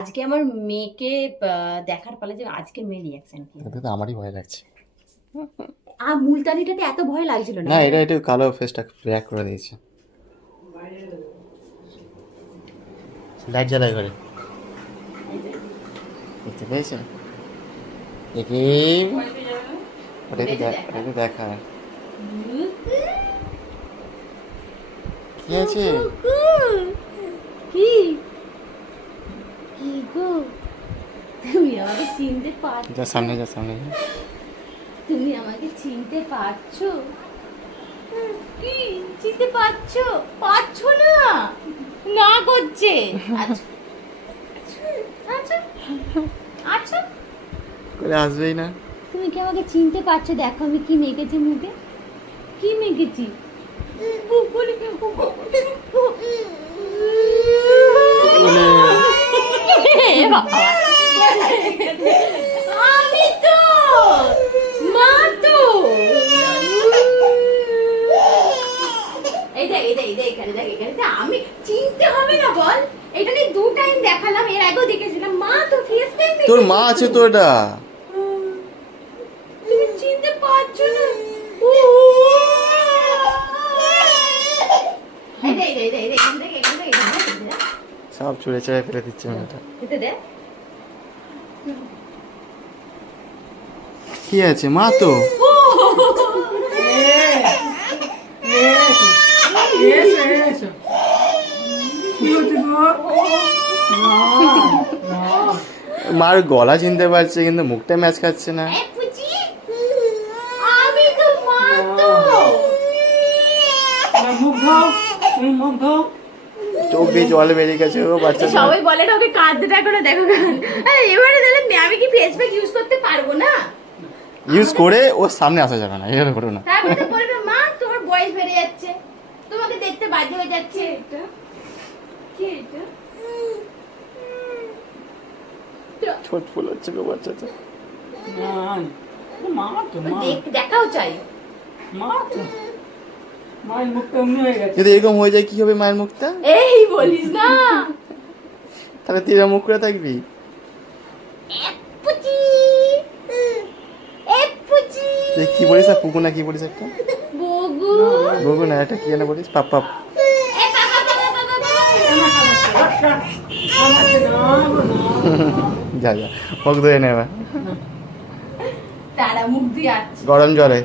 আজকে আমার মেয়েকে দেখার পালে যে আজকে মেয়ে রিয়াকশন কি? এতে তো আমারই ভয় লাগছে। আর মুলতানিটাতে এত ভয় লাগছিল না? না এটা একটু কালো ফেসটা ব্ল্যাক করে দিয়েছে। লাইট জ্বালাই করে দেখতে পেয়েছে? দেখ- ওটাই তো দেখা কি আছে কি কি গো তুমি আমাকে চিনতে পার যা সামনে যা সামনে। যা। তুমি আমাকে চিনতে পারছ? কি? চিনতে পারছ? পারছ না? না করছে। আচ্ছা। আচ্ছা। আচ্ছা। করে আসবেই না। তুমি কি আমাকে চিনতে পারছ? দেখো আমি কি মেখেছি মুখে। কি মেখেছি বাবা। আমি তো মা তো এখানে দেখ এখানে। দেখ, আমি চিনতে হবে না বল। এটা নিয়ে দু টাইম দেখালাম এর আগেও দেখেছিলাম। মা তো ফেস টাইম তোর মা আছে তো এটা। তুমি চিনতে পারছ না। সব চুড়ে চড়ে ফেলে দিচ্ছে মেয়েটা। কি আছে? মা তো এসো এসো কি হচ্ছে তোমার না না মার গলা চিনতে পারছে কিন্তু মুখটা ম্যাচ খাচ্ছে না। চোখ দিয়ে জল বেরিয়ে গেছে ও বাচ্চা সবাই বলে না ওকে কাঁদতে দেখো না দেখো এবারে তাহলে আমি কি ফেস প্যাক ইউজ করতে পারব না? ইউজ করে ওর সামনে আসা যাবে না এরকম করো না। তারপরে বলবে মা তোমার বয়স বেড়ে যাচ্ছে। তোমাকে দেখতে বাধ্য হয়ে যাচ্ছে। এটা কি এটা হচ্ছে গো বাচ্চাটা না মা তো দেখাও চাই মা তো মায়ের মুখ তো হয়ে গেছে যদি এরকম হয়ে যায় কি হবে মায়ের মুখটা এই বলিস না তাহলে তুই মুখ করে থাকবি কি বলিস না কুকু না কি বলিস একটা বগু না একটা কি না বলিস পাপ পাপ এ বাবা বাবা বাবা বাবা আমাকে না গো, না যা যা। মুখ ধুয়ে নেবে গরম জলে।